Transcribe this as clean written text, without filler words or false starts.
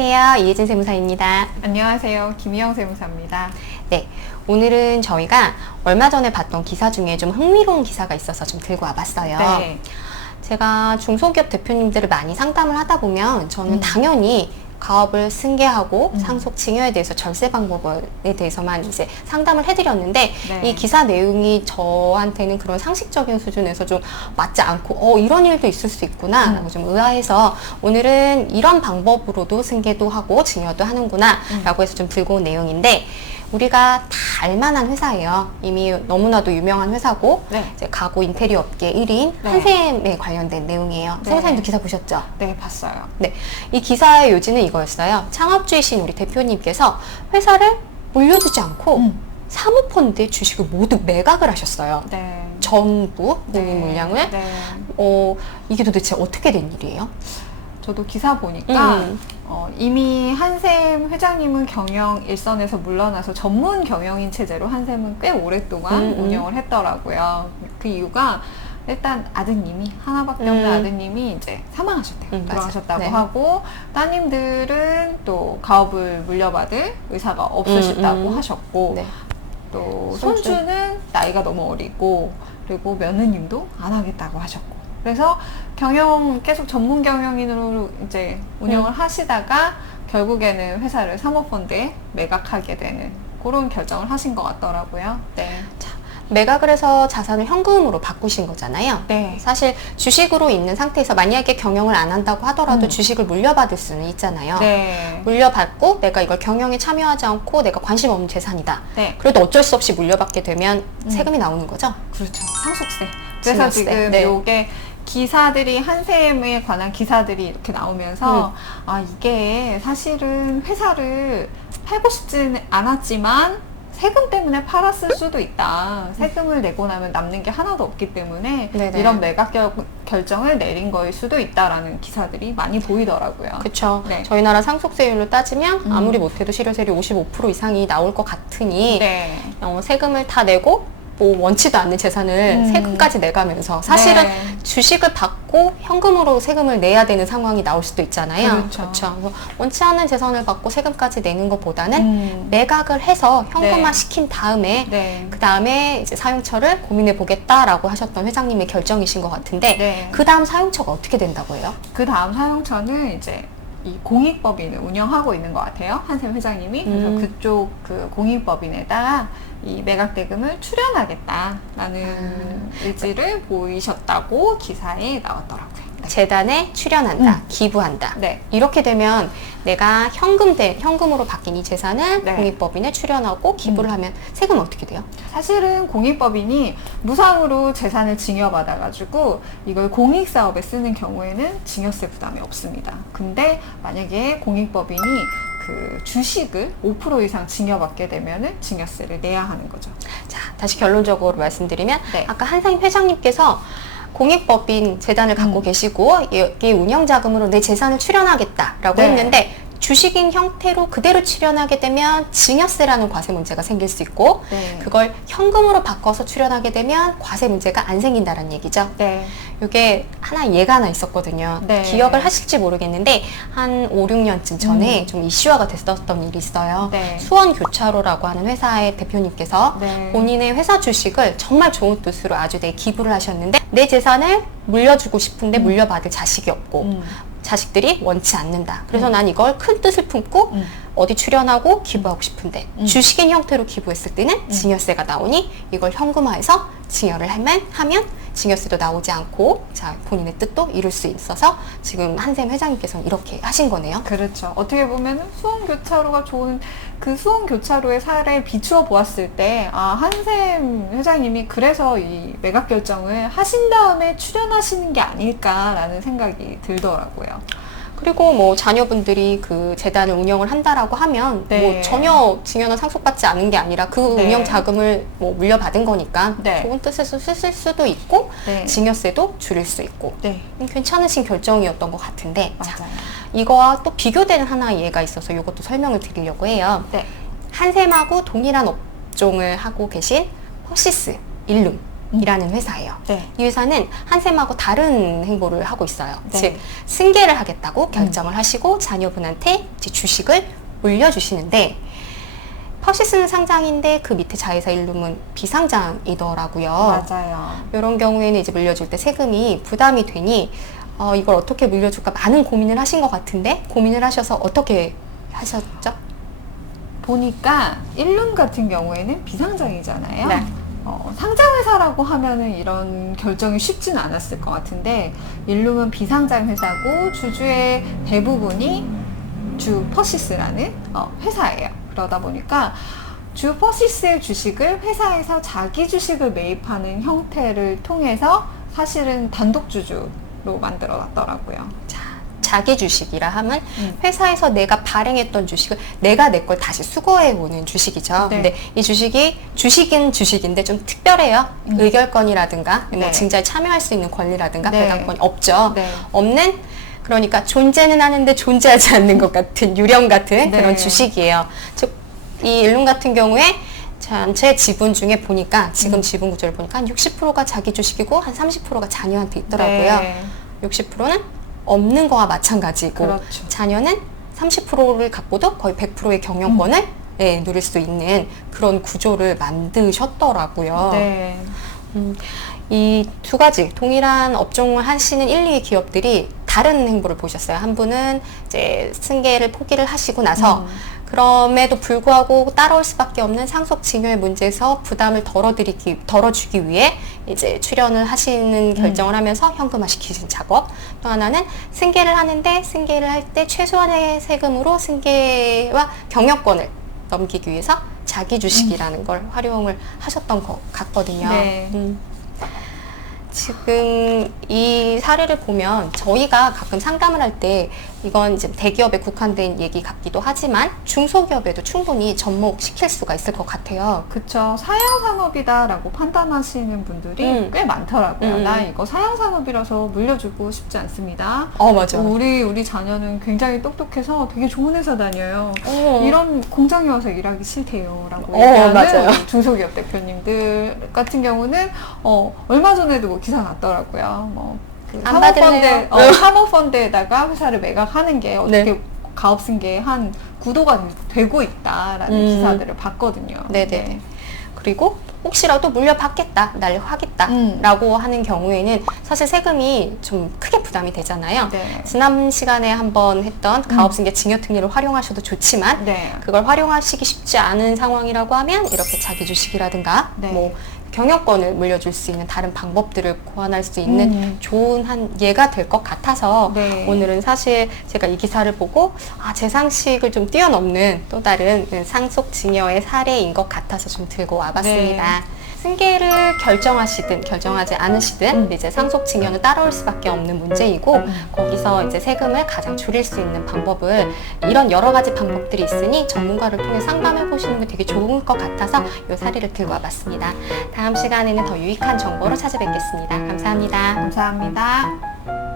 안녕하세요. 이혜진 세무사입니다. 안녕하세요. 김희영 세무사입니다. 네, 오늘은 저희가 얼마 전에 봤던 기사 중에 좀 흥미로운 기사가 있어서 좀 들고 와봤어요. 네. 제가 중소기업 대표님들을 많이 상담을 하다 보면 저는 당연히 가업을 승계하고 상속 증여에 대해서 절세 방법에 대해서만 이제 상담을 해드렸는데 네. 이 기사 내용이 저한테는 그런 상식적인 수준에서 좀 맞지 않고 이런 일도 있을 수 있구나 라고 좀 의아해서 오늘은 이런 방법으로도 승계도 하고 증여도 하는구나 라고 해서 좀 들고 온 내용인데 우리가 다 알만한 회사예요. 이미 너무나도 유명한 회사고 네. 이제 가구 인테리어 업계 1인 네. 한샘에 관련된 내용이에요. 네. 세무사님도 기사 보셨죠? 네, 봤어요. 네, 이 기사의 요지는 이거였어요. 창업주이신 우리 대표님께서 회사를 물려주지 않고 사모펀드의 주식을 모두 매각을 하셨어요. 네. 전부 네. 모인 물량을. 네. 이게 도대체 어떻게 된 일이에요? 저도 기사 보니까 음. 이미 한샘 회장님은 경영 일선에서 물러나서 전문 경영인 체제로 한샘은 꽤 오랫동안 운영을 했더라고요. 그 이유가 일단 아드님이 하나밖에 없는 아드님이 이제 사망하셨대요. 돌아가셨다고 네. 하고 따님들은 또 가업을 물려받을 의사가 없으시다고 하셨고 네. 또 손주. 손주는 나이가 너무 어리고 그리고 며느님도 안 하겠다고 하셨고 그래서 계속 전문 경영인으로 이제 운영을 하시다가 결국에는 회사를 사모펀드에 매각하게 되는 그런 결정을 하신 것 같더라고요. 네. 매각을 해서 자산을 현금으로 바꾸신 거잖아요. 네. 사실 주식으로 있는 상태에서 만약에 경영을 안 한다고 하더라도 주식을 물려받을 수는 있잖아요. 네. 물려받고 내가 이걸 경영에 참여하지 않고 내가 관심 없는 재산이다. 네. 그래도 어쩔 수 없이 물려받게 되면 세금이 나오는 거죠? 그렇죠. 상속세. 그래서 증여세. 지금 네. 요게 기사들이 한샘에 관한 기사들이 이렇게 나오면서 이게 사실은 회사를 팔고 싶지는 않았지만 세금 때문에 팔았을 수도 있다. 세금을 내고 나면 남는 게 하나도 없기 때문에 네네. 이런 매각 결정을 내린 거일 수도 있다라는 기사들이 많이 보이더라고요. 그렇죠. 네. 저희 나라 상속세율로 따지면 아무리 못해도 실효세율이 55% 이상이 나올 것 같으니 네. 세금을 다 내고 뭐 원치도 않는 재산을 세금까지 내가면서 사실은 네. 주식을 받고 현금으로 세금을 내야 되는 상황이 나올 수도 있잖아요. 그렇죠. 그래서 원치 않는 재산을 받고 세금까지 내는 것보다는 매각을 해서 현금화 네. 시킨 다음에 네. 그 다음에 이제 사용처를 고민해 보겠다라고 하셨던 회장님의 결정이신 것 같은데 네. 그 다음 사용처가 어떻게 된다고 해요? 그 다음 사용처는 이제 이 공익법인을 운영하고 있는 것 같아요. 한샘 회장님이. 그래서 그쪽 그 공익법인에다가 이 매각 대금을 출연하겠다라는 의지를 보이셨다고 기사에 나왔더라고요. 재단에 출연한다, 기부한다. 네. 이렇게 되면 내가 현금으로 바뀐 이 재산을 네. 공익법인에 출연하고 기부를 하면 세금은 어떻게 돼요? 사실은 공익법인이 무상으로 재산을 증여받아가지고 이걸 공익사업에 쓰는 경우에는 증여세 부담이 없습니다. 근데 만약에 공익법인이 그 주식을 5% 이상 증여받게 되면은 증여세를 내야 하는 거죠. 자, 다시 결론적으로 말씀드리면 네. 아까 한상 회장님께서 공익법인 재단을 갖고 계시고 여기 운영자금으로 내 재산을 출연하겠다라고 네. 했는데 주식인 형태로 그대로 출연하게 되면 증여세라는 과세 문제가 생길 수 있고 네. 그걸 현금으로 바꿔서 출연하게 되면 과세 문제가 안 생긴다는 얘기죠. 네. 이게 예가 하나 있었거든요. 네. 기억을 하실지 모르겠는데 한 5, 6년쯤 전에 좀 이슈화가 됐었던 일이 있어요. 네. 수원교차로라고 하는 회사의 대표님께서 네. 본인의 회사 주식을 정말 좋은 뜻으로 아주 기부를 하셨는데 내 재산을 물려주고 싶은데 물려받을 자식이 없고 자식들이 원치 않는다. 그래서 난 이걸 큰 뜻을 품고 어디 출연하고 기부하고 싶은데 주식인 형태로 기부했을 때는 증여세가 나오니 이걸 현금화해서 증여를 하면 증여세도 나오지 않고 본인의 뜻도 이룰 수 있어서 지금 한샘 회장님께서는 이렇게 하신 거네요. 그렇죠. 어떻게 보면 수원교차로가 좋은 그 수원교차로의 사례에 비추어 보았을 때 한샘 회장님이 그래서 이 매각 결정을 하신 다음에 출연하시는 게 아닐까라는 생각이 들더라고요. 그리고 뭐 자녀분들이 그 재단을 운영을 한다라고 하면 네. 뭐 전혀 증여나 상속받지 않은 게 아니라 그 네. 운영 자금을 뭐 물려받은 거니까 네. 좋은 뜻에서 쓸 수도 있고 네. 증여세도 줄일 수 있고 네. 괜찮으신 결정이었던 것 같은데 맞아요. 이거와 또 비교되는 하나의 예가 있어서 이것도 설명을 드리려고 해요. 네. 한샘하고 동일한 업종을 하고 계신 퍼시스, 일룸 일하는 회사예요. 네. 이 회사는 한샘하고 다른 행보를 하고 있어요. 네. 즉 승계를 하겠다고 결정을 하시고 자녀분한테 이제 주식을 물려주시는데 퍼시스는 상장인데 그 밑에 자회사 일룸은 비상장이더라고요. 맞아요. 이런 경우에는 이제 물려줄 때 세금이 부담이 되니 이걸 어떻게 물려줄까 많은 고민을 하신 것 같은데 고민을 하셔서 어떻게 하셨죠? 보니까 일룸 같은 경우에는 비상장이잖아요. 네. 상장회사라고 하면은 이런 결정이 쉽진 않았을 것 같은데 일룸은 비상장 회사고 주주의 대부분이 주 퍼시스라는 회사예요. 그러다 보니까 주 퍼시스의 주식을 회사에서 자기 주식을 매입하는 형태를 통해서 사실은 단독주주로 만들어 놨더라고요. 자기 주식이라 하면 회사에서 내가 발행했던 주식을 내가 내 걸 다시 수거해 오는 주식이죠. 네. 근데 이 주식이 주식은 주식인데 좀 특별해요. 의결권이라든가 뭐 네. 증자에 참여할 수 있는 권리라든가 네. 배당권이 없죠. 네. 없는 그러니까 존재는 하는데 존재하지 않는 것 같은 유령 같은 네. 그런 주식이에요. 즉 이 일룸 같은 경우에 전체 지분 중에 보니까 지금 지분 구조를 보니까 한 60%가 자기 주식이고 한 30%가 자녀한테 있더라고요. 네. 60%는 없는 거와 마찬가지고 그렇죠. 자녀는 30%를 갖고도 거의 100%의 경영권을 네, 누릴 수 있는 그런 구조를 만드셨더라고요. 네. 이 두 가지 동일한 업종을 하시는 1, 2위 기업들이 다른 행보를 보셨어요. 한 분은 이제 승계를 포기를 하시고 나서 그럼에도 불구하고 따라올 수밖에 없는 상속 증여의 문제에서 부담을 덜어주기 위해 이제 출연을 하시는 결정을 하면서 현금화시키신 작업. 또 하나는 승계를 하는데 승계를 할 때 최소한의 세금으로 승계와 경영권을 넘기기 위해서 자기 주식이라는 걸 활용을 하셨던 것 같거든요. 네. 지금 이 사례를 보면 저희가 가끔 상담을 할 때 이건 이제 대기업에 국한된 얘기 같기도 하지만 중소기업에도 충분히 접목시킬 수가 있을 것 같아요. 그쵸. 사양산업이다라고 판단하시는 분들이 꽤 많더라고요. 나 이거 사양산업이라서 물려주고 싶지 않습니다. 맞아. 우리 자녀는 굉장히 똑똑해서 되게 좋은 회사 다녀요. 어. 이런 공장에 와서 일하기 싫대요. 라고 맞아요. 얘기하는 중소기업 대표님들 같은 경우는 얼마 전에도 뭐 기사 났더라고요. 안 받을래요? 사모펀드에다가 회사를 매각하는 게 어떻게 네. 가업승계에 한 구도가 되고 있다라는 기사들을 봤거든요. 네네. 네. 그리고 혹시라도 물려받겠다, 하겠다 라고 하는 경우에는 사실 세금이 좀 크게 부담이 되잖아요. 네. 지난 시간에 한번 했던 가업승계 증여특례를 활용하셔도 좋지만 네. 그걸 활용하시기 쉽지 않은 상황이라고 하면 이렇게 자기 주식이라든가 네. 뭐 경영권을 물려줄 수 있는 다른 방법들을 고안할 수 있는 좋은 한 예가 될 것 같아서 네. 오늘은 사실 제가 이 기사를 보고 제 상식을 좀 뛰어넘는 또 다른 상속 증여의 사례인 것 같아서 좀 들고 와봤습니다. 승계를 결정하시든 결정하지 않으시든 이제 상속 증여는 따라올 수밖에 없는 문제이고 거기서 이제 세금을 가장 줄일 수 있는 방법을 이런 여러 가지 방법들이 있으니 전문가를 통해 상담해 보시는 게 되게 좋을 것 같아서 이 사례를 들고 와봤습니다. 다음 시간에는 더 유익한 정보로 찾아뵙겠습니다. 감사합니다. 감사합니다.